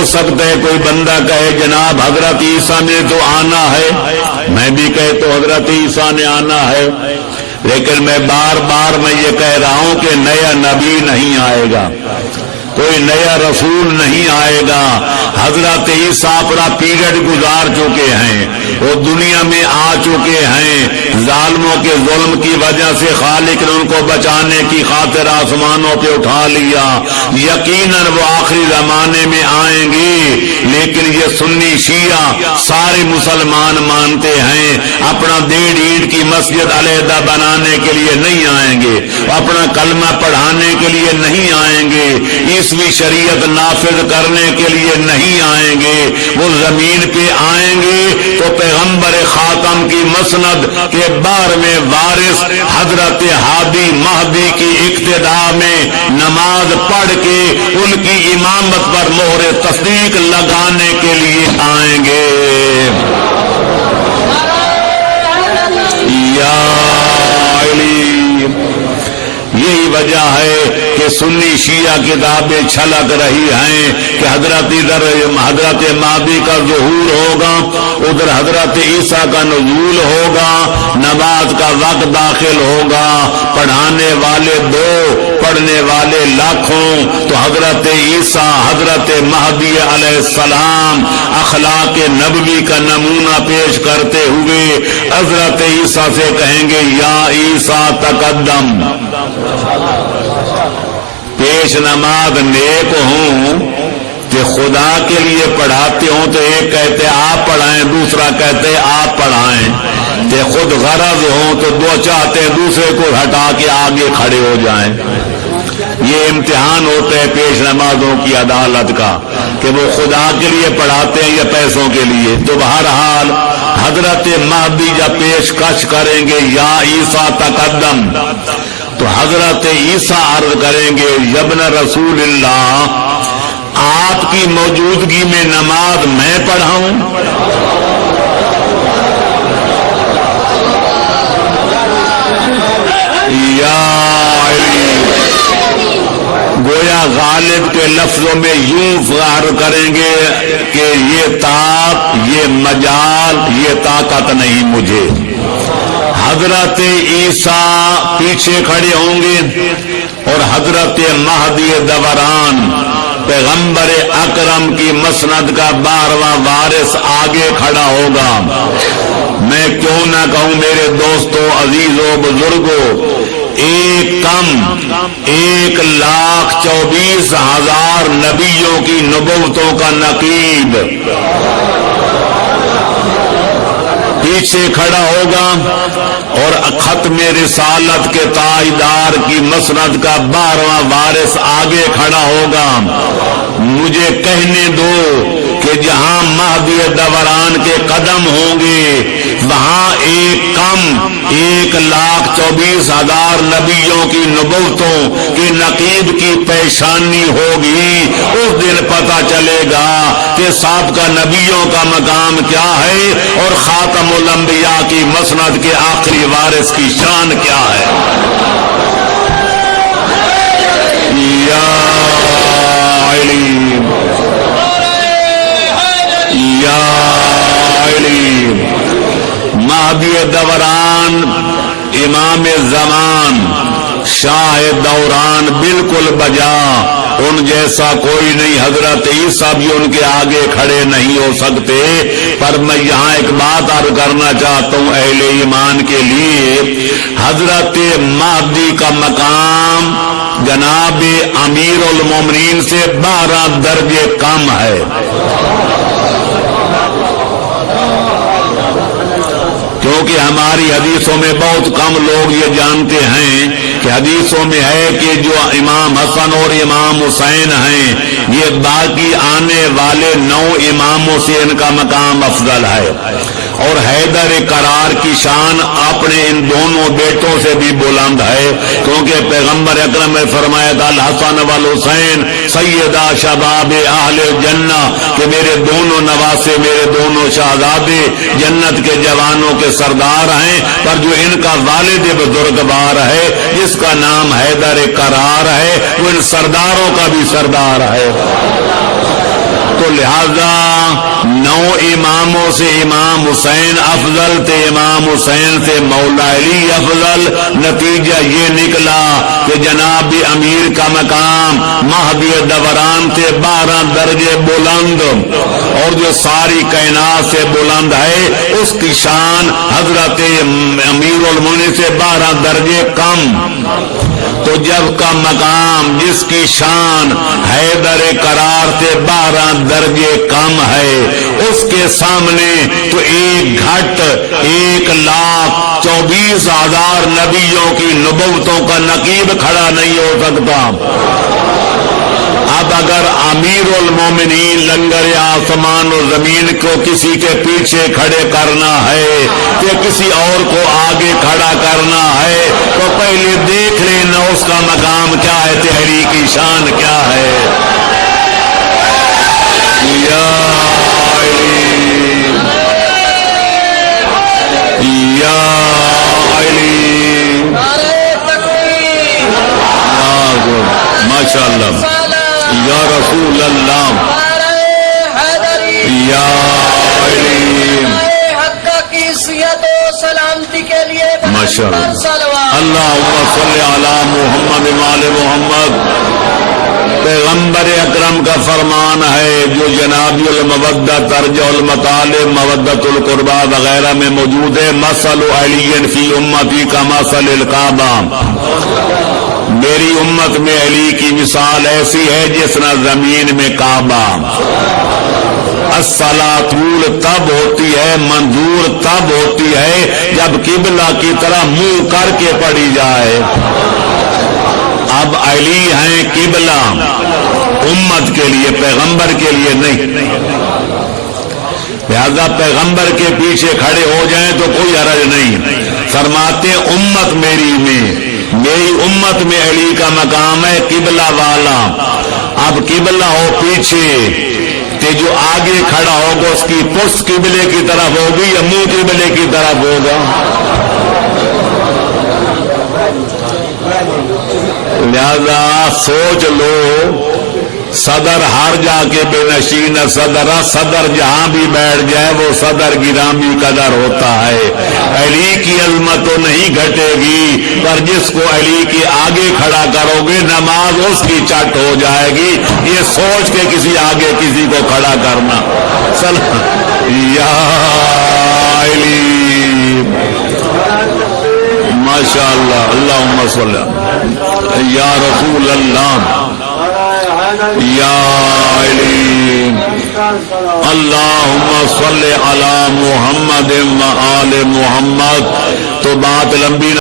ہو سکتا ہے کوئی بندہ کہے جناب حضرت عیسیٰ نے تو آنا ہے، میں بھی کہے تو حضرت عیسیٰ نے آنا ہے، لیکن میں بار بار میں یہ کہہ رہا ہوں کہ نیا نبی نہیں آئے گا، کوئی نیا رسول نہیں آئے گا۔ حضرت عیسیٰ اپنا پیریڈ گزار چکے ہیں، وہ دنیا میں آ چکے ہیں، ظالموں کے ظلم کی وجہ سے خالق نے ان کو بچانے کی خاطر آسمانوں پہ اٹھا لیا، یقیناً وہ آخری زمانے میں آئیں گے، لیکن یہ سنی شیعہ سارے مسلمان مانتے ہیں اپنا 1.5 اینٹ کی مسجد علیحدہ بنانے کے لیے نہیں آئیں گے، اپنا کلمہ پڑھانے کے لیے نہیں آئیں گے، عیسوی شریعت نافذ کرنے کے لیے نہیں آئیں گے، وہ زمین پہ آئیں گے تو پیغمبر خاتم کی مسند کے 12ویں وارث حضرت ہادی مہدی کی اقتداء میں نماز پڑھ کے ان کی امامت پر مہر تصدیق لگانے کے لیے آئیں گے۔ یا علی، یہی وجہ ہے کہ سنی شیعہ کتابیں چھلک رہی ہیں کہ حضرت مہدی کا ظہور ہوگا، ادھر حضرت عیسیٰ کا نزول ہوگا، نماز کا وقت داخل ہوگا، پڑھانے والے 2 پڑھنے والے لاکھوں، تو حضرت عیسیٰ حضرت مہدی علیہ السلام اخلاق نبوی کا نمونہ پیش کرتے ہوئے حضرت عیسیٰ سے کہیں گے یا عیسیٰ تقدم، پیش نماز نیک ہوں کہ خدا کے لیے پڑھاتے ہوں تو ایک کہتے آپ پڑھائیں، دوسرا کہتے آپ پڑھائیں، کہ خود غرض ہوں تو 2 چاہتے دوسرے کو ہٹا کے آگے کھڑے ہو جائیں۔ یہ امتحان ہوتا ہے پیش نمازوں کی عدالت کا کہ وہ خدا کے لیے پڑھاتے ہیں یا پیسوں کے لیے۔ تو بہرحال حضرت مہدی جب پیشکش کریں گے یا عیسیٰ تقدم، تو حضرت عیسیٰ عرض کریں گے یبن رسول اللہ، آپ کی موجودگی میں نماز میں پڑھاؤں؟ یا گویا غالب کے لفظوں میں یوں ظاہر کریں گے کہ یہ طاقت، یہ مجال، یہ طاقت نہیں مجھے۔ حضرت عیسیٰ پیچھے کھڑے ہوں گے اور حضرت مہدی دوران پیغمبر اکرم کی مسند کا 12واں وارث آگے کھڑا ہوگا۔ میں کیوں نہ کہوں میرے دوستو، عزیزو، بزرگو، 1,24,000 نبیوں کی نبوتوں کا نقیب پیچھے کھڑا ہوگا اور ختم رسالت کے تاجدار کی مسند کا 12واں وارث آگے کھڑا ہوگا۔ مجھے کہنے دو کہ جہاں مہدی دوران کے قدم ہوں گے وہاں 1,24,000 نبیوں کی نبوتوں کی نقیب کی پیشانی ہوگی۔ اس دن پتہ چلے گا کہ سابقہ نبیوں کا مقام کیا ہے اور خاتم الانبیاء کی مسند کے آخری وارث کی شان کیا ہے۔ یا علی، یا علی، مہدی دوران، امام زمان، شاہ دوران بالکل بجا، ان جیسا کوئی نہیں۔ حضرت عیسیٰ بھی ان کے آگے کھڑے نہیں ہو سکتے۔ پر میں یہاں ایک بات عرض کرنا چاہتا ہوں اہل ایمان کے لیے، حضرت مہدی کا مقام جناب امیر المومنین سے 12 درجے کم ہے۔ کیونکہ ہماری حدیثوں میں بہت کم لوگ یہ جانتے ہیں کہ حدیثوں میں ہے کہ جو امام حسن اور امام حسین ہیں یہ باقی آنے والے 9 اماموں سے ان کا مقام افضل ہے، اور حیدر کرار کی شان اپنے ان دونوں بیٹوں سے بھی بلند ہے، کیونکہ پیغمبر اکرم نے فرمایا تھا الحسن والحسین سیدہ شباب اہل جنہ، کہ میرے دونوں نواسے، میرے دونوں شہزادے جنت کے جوانوں کے سردار ہیں، پر جو ان کا والد بزرگوار ہے جس کا نام حیدر کرار ہے وہ ان سرداروں کا بھی سردار ہے۔ تو لہذا 9 اماموں سے امام حسین افضل تھے، امام حسین سے مولا علی افضل۔ نتیجہ یہ نکلا کہ جناب امیر کا مقام مہدی دوران سے 12 درجے بلند، اور جو ساری کائنات سے بلند ہے اس کی شان حضرت امیر المومنین سے 12 درجے کم۔ تو جب کا مقام جس کی شان حیدر قرار سے 12 درجے کم ہے، اس کے سامنے تو 1,24,000 نبیوں کی نبوتوں کا نقیب کھڑا نہیں ہو سکتا۔ اب اگر امیر المومنین لنگر آسمان و زمین کو کسی کے پیچھے کھڑے کرنا ہے یا کسی اور کو آگے کھڑا کرنا ہے تو پہلے دیکھ لینا اس کا مقام کیا ہے، تحریک کی شان کیا ہے۔ یا علی یا علی، ماشاءاللہ، یا رسول اللہ، یا علی، سلامتی کے لیے ماشاءاللہ، اللہم صلی علی محمد وآل محمد۔ پیغمبر اکرم کا فرمان ہے جو جناب المودہ ترجع المطالب مودۃ القربہ وغیرہ میں موجود ہے، مثل علی فی امتی کا مثل الکعبہ، میری امت میں علی کی مثال ایسی ہے جس طرح زمین میں کعبہ۔ الصلاۃ تب ہوتی ہے، منظور تب ہوتی ہے جب قبلہ کی طرح منہ کر کے پڑھی جائے۔ اب علی ہیں قبلہ امت کے لیے، پیغمبر کے لیے نہیں، لہذا پیغمبر کے پیچھے کھڑے ہو جائیں تو کوئی حرج نہیں۔ فرماتے امت میری امت میں علی کا مقام ہے قبلہ والا۔ اب قبلہ ہو پیچھے کہ جو آگے کھڑا ہوگا اس کی پشت قبلے کی طرف ہوگی یا منہ قبلے کی طرف ہوگا؟ لہذا سوچ لو، صدر ہر جا کے بے نشین صدر جہاں بھی بیٹھ جائے وہ صدر گرامی قدر ہوتا ہے۔ علی کی عظمت تو نہیں گھٹے گی، پر جس کو علی کے آگے کھڑا کرو گے نماز اس کی چٹ ہو جائے گی۔ یہ سوچ کے کسی آگے کسی کو کھڑا کرنا، یا علی، ماشاءاللہ، اللہم صلی یا رسول اللہ، یا علی، اللہم صلی علی محمد و آل محمد۔ تو بات لمبی